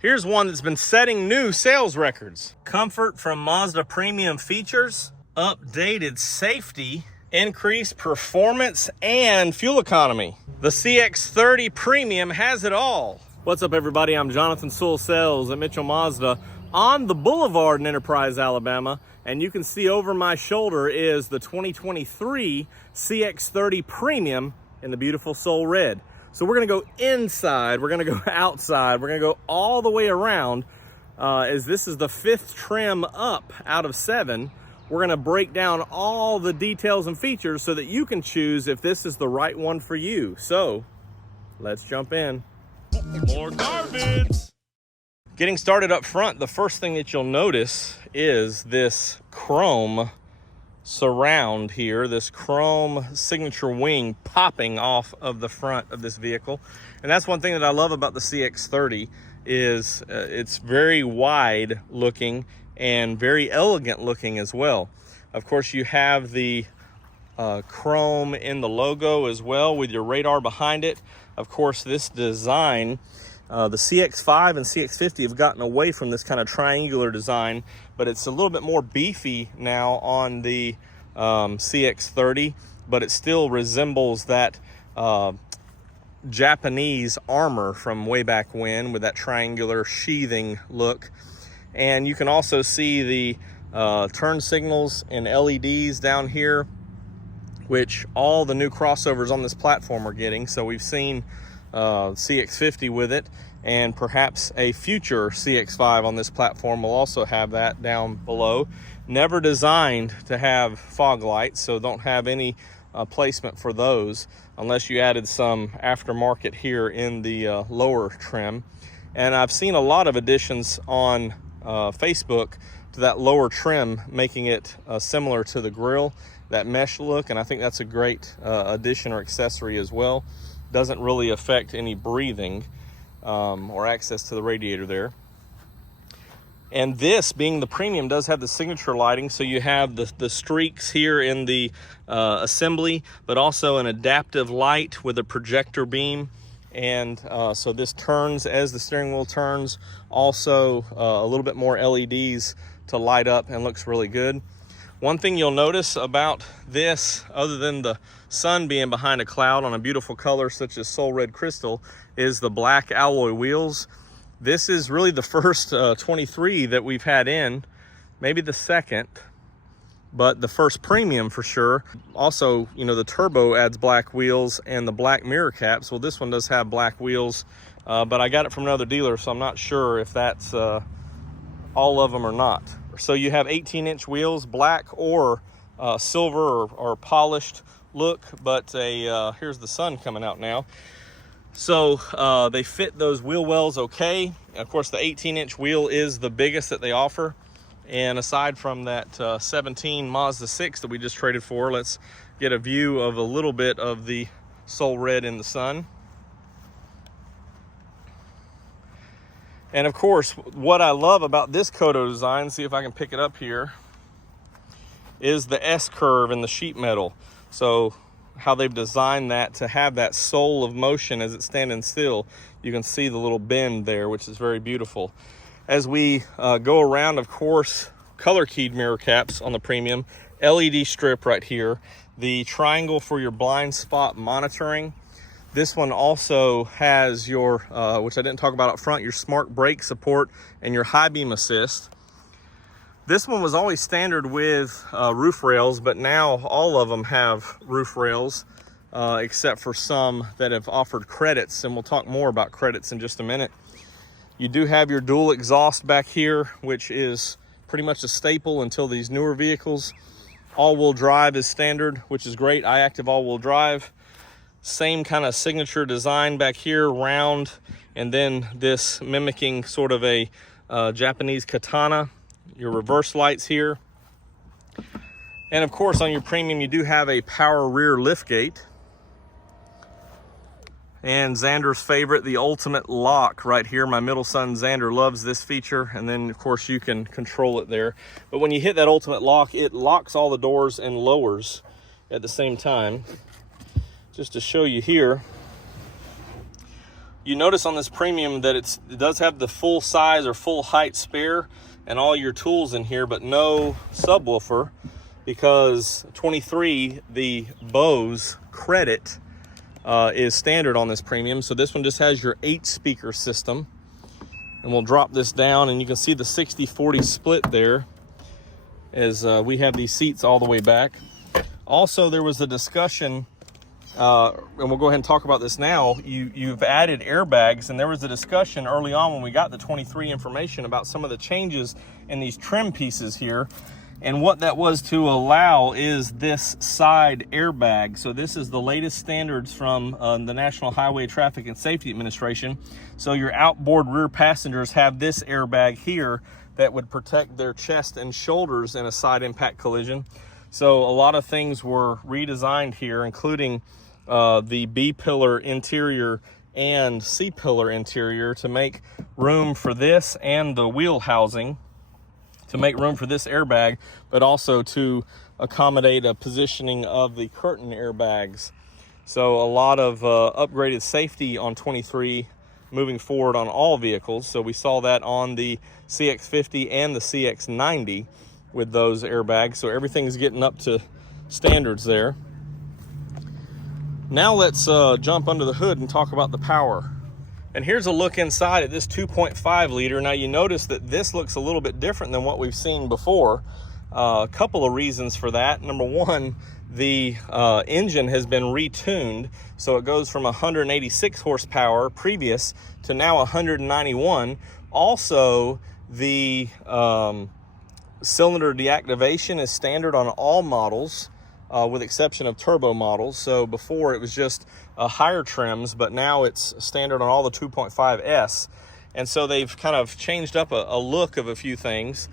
Here's one that's been setting new sales records. Comfort from Mazda premium features, updated safety, increased performance, and fuel economy. The CX-30 Premium has it all. What's up, everybody? I'm Jonathan Sewell Sales at Mitchell Mazda on the Boulevard in Enterprise, Alabama. And you can see over my shoulder is the 2023 CX-30 Premium in the beautiful Soul Red. So we're gonna go inside, we're gonna go outside, we're gonna go all the way around, as this is the 5th trim up out of 7. We're gonna break down all the details and features so that you can choose if this is the right one for you. So let's jump in. More garbage. Getting started up front, the first thing that you'll notice is this chrome surround here, this chrome signature wing popping off of the front of this vehicle. And that's one thing that I love about the CX-30 is it's very wide looking and very elegant looking as well. Of course, you have the chrome in the logo as well with your radar behind it. Of course, this design, the CX-5 and CX-50 have gotten away from this kind of triangular design, but it's a little bit more beefy now on the CX-30, but it still resembles that Japanese armor from way back when with that triangular sheathing look. And you can also see the turn signals and LEDs down here, which all the new crossovers on this platform are getting. So we've seen CX-50 with it, and perhaps a future CX-5 on this platform will also have that down below. Never designed to have fog lights, so don't have any placement for those unless you added some aftermarket here in the lower trim. And I've seen a lot of additions on Facebook to that lower trim, making it similar to the grille, that mesh look, and I think that's a great addition or accessory as well. Doesn't really affect any breathing or access to the radiator there. And this, being the premium, does have the signature lighting, so you have the streaks here in the assembly, but also an adaptive light with a projector beam. And so this turns as the steering wheel turns. Also a little bit more LEDs to light up, and looks really good. One thing you'll notice about this, other than the sun being behind a cloud on a beautiful color such as Soul Red Crystal, is the black alloy wheels. This is really the first 23 that we've had in, maybe the second, but the first premium for sure. Also, you know, the turbo adds black wheels and the black mirror caps. Well, this one does have black wheels, but I got it from another dealer, so I'm not sure if that's all of them or not. So you have 18-inch wheels, black or silver or polished look, but here's the sun coming out now. So they fit those wheel wells okay. Of course, the 18-inch wheel is the biggest that they offer. And aside from that 17 Mazda 6 that we just traded for, let's get a view of a little bit of the Soul Red in the sun. And of course, what I love about this Kodo design, see if I can pick it up here, is the S-curve in the sheet metal. So how they've designed that to have that soul of motion as it's standing still. You can see the little bend there, which is very beautiful. As we go around, of course, color keyed mirror caps on the premium, LED strip right here, the triangle for your blind spot monitoring. This one also has your, which I didn't talk about up front, your smart brake support and your high beam assist. This one was always standard with roof rails, but now all of them have roof rails, except for some that have offered credits, and we'll talk more about credits in just a minute. You do have your dual exhaust back here, which is pretty much a staple until these newer vehicles. All-wheel drive is standard, which is great. i-Activ all-wheel drive. Same kind of signature design back here, round, and then this mimicking sort of a Japanese katana. Your reverse lights here. And of course, on your premium, you do have a power rear liftgate. And Xander's favorite, the ultimate lock right here. My middle son Xander loves this feature. And then of course you can control it there. But when you hit that ultimate lock, it locks all the doors and lowers at the same time. Just to show you here, You notice on this premium that it does have the full size or full height spare and all your tools in here, but no subwoofer, because 23, the Bose credit is standard on this premium. So this one just has your 8-speaker system. And we'll drop this down and you can see the 60-40 split there as we have these seats all the way back. Also, there was a discussion, and we'll go ahead and talk about this now. You've added airbags, and there was a discussion early on when we got the 23 information about some of the changes in these trim pieces here. And what that was to allow is this side airbag. So this is the latest standards from the National Highway Traffic and Safety Administration. So your outboard rear passengers have this airbag here that would protect their chest and shoulders in a side impact collision. So a lot of things were redesigned here, including the B-pillar interior and C-pillar interior to make room for this, and the wheel housing to make room for this airbag, but also to accommodate a positioning of the curtain airbags. So a lot of upgraded safety on 23 moving forward on all vehicles. So we saw that on the CX-50 and the CX-90 with those airbags. So everything's getting up to standards there. Now let's jump under the hood and talk about the power. And here's a look inside at this 2.5 liter. Now you notice that this looks a little bit different than what we've seen before. A couple of reasons for that. Number one, the engine has been retuned. So it goes from 186 horsepower previous to now 191. Also, the cylinder deactivation is standard on all models, with exception of turbo models. So before it was just higher trims, but now it's standard on all the 2.5S. And so they've kind of changed up a look of a few things.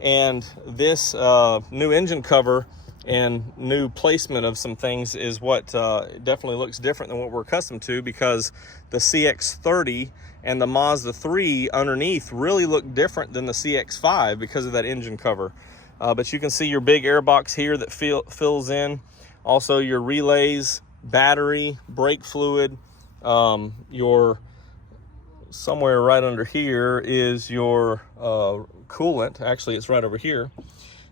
And this new engine cover and new placement of some things is what definitely looks different than what we're accustomed to, because the CX-30 and the Mazda 3 underneath really look different than the CX-5 because of that engine cover. But you can see your big air box here that fills in. Also your relays, battery, brake fluid. Your somewhere right under here is your coolant. Actually, it's right over here.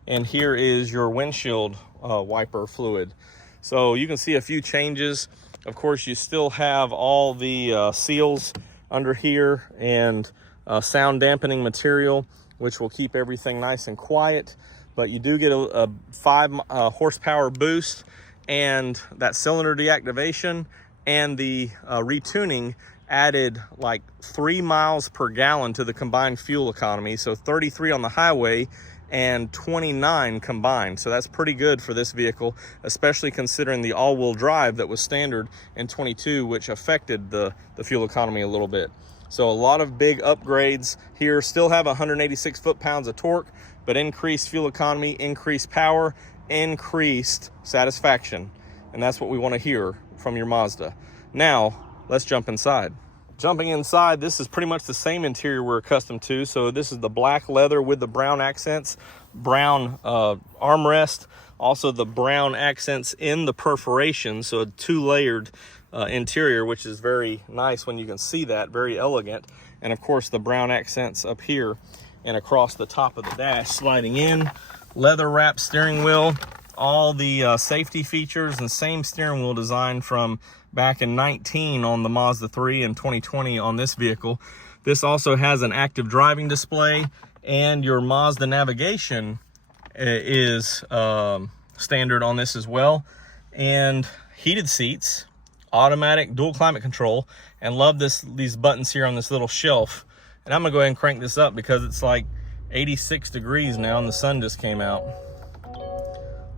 And here is your windshield wiper fluid. So you can see a few changes. Of course, you still have all the seals under here and sound dampening material, which will keep everything nice and quiet. But you do get a 5 horsepower boost, and that cylinder deactivation and the retuning added like 3 miles per gallon to the combined fuel economy. So 33 on the highway and 29 combined. So that's pretty good for this vehicle, especially considering the all-wheel drive that was standard in 22, which affected the fuel economy a little bit. So a lot of big upgrades here. Still have 186 foot-pounds of torque, but increased fuel economy, increased power, increased satisfaction. And that's what we want to hear from your Mazda. Now, let's jump inside. Jumping inside, this is pretty much the same interior we're accustomed to. So this is the black leather with the brown accents, brown armrest, also the brown accents in the perforation. So a 2-layered interior, which is very nice when you can see that, very elegant. And of course the brown accents up here and across the top of the dash, sliding in, leather wrapped steering wheel, all the safety features, and same steering wheel design from back in 19 on the Mazda 3 and 2020 on this vehicle. This also has an active driving display, and your Mazda navigation is standard on this as well. And heated seats, automatic dual climate control, and love these buttons here on this little shelf. And I'm gonna go ahead and crank this up because it's like 86 degrees now and the sun just came out.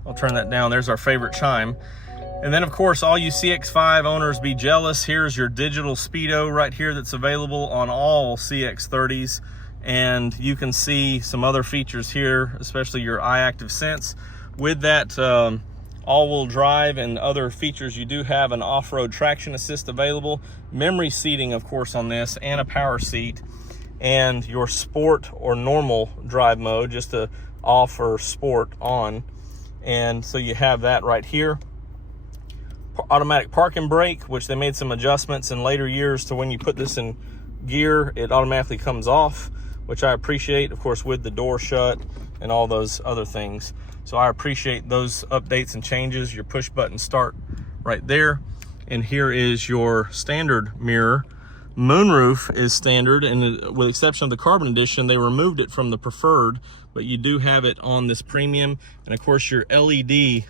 I'll turn that down. There's our favorite chime. And then of course, all you CX-5 owners, be jealous. Here's your digital speedo right here that's available on all CX-30s. And you can see some other features here, especially your i-Activ Sense. With that all-wheel drive and other features, you do have an off-road traction assist available, memory seating of course on this, and a power seat, and your sport or normal drive mode, just to off or sport on. And so you have that right here. automatic parking brake, which they made some adjustments in later years to when you put this in gear, it automatically comes off, which I appreciate, of course, with the door shut and all those other things. So I appreciate those updates and changes. Your push button start right there. And here is your standard mirror. Moonroof is standard, and with the exception of the Carbon Edition, they removed it from the preferred, but you do have it on this premium. And of course your LED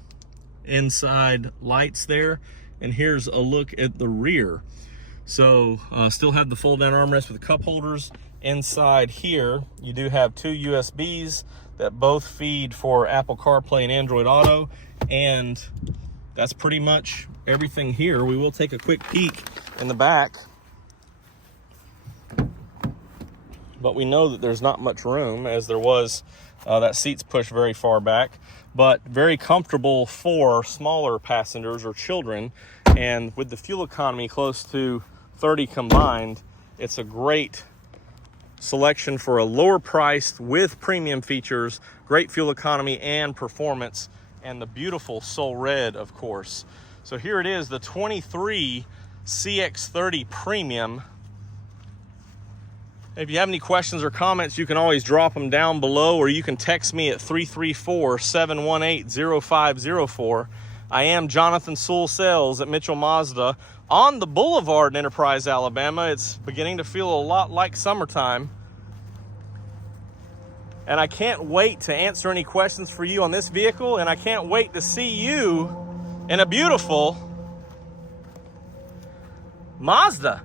inside lights there. And here's a look at the rear. So still have the fold down armrest with cup holders. Inside here, you do have two USBs that both feed for Apple CarPlay and Android Auto. And that's pretty much everything here. We will take a quick peek in the back, but we know that there's not much room, as there was that seat's pushed very far back, but very comfortable for smaller passengers or children. And with the fuel economy close to 30 combined, it's a great selection for a lower priced with premium features, great fuel economy and performance, and the beautiful Soul Red, of course. So here it is, the 23 CX-30 Premium. If you have any questions or comments, you can always drop them down below, or you can text me at 334-718-0504. I am Jonathan Sewell Sales at Mitchell Mazda on the Boulevard in Enterprise, Alabama. It's beginning to feel a lot like summertime. And I can't wait to answer any questions for you on this vehicle, and I can't wait to see you in a beautiful Mazda.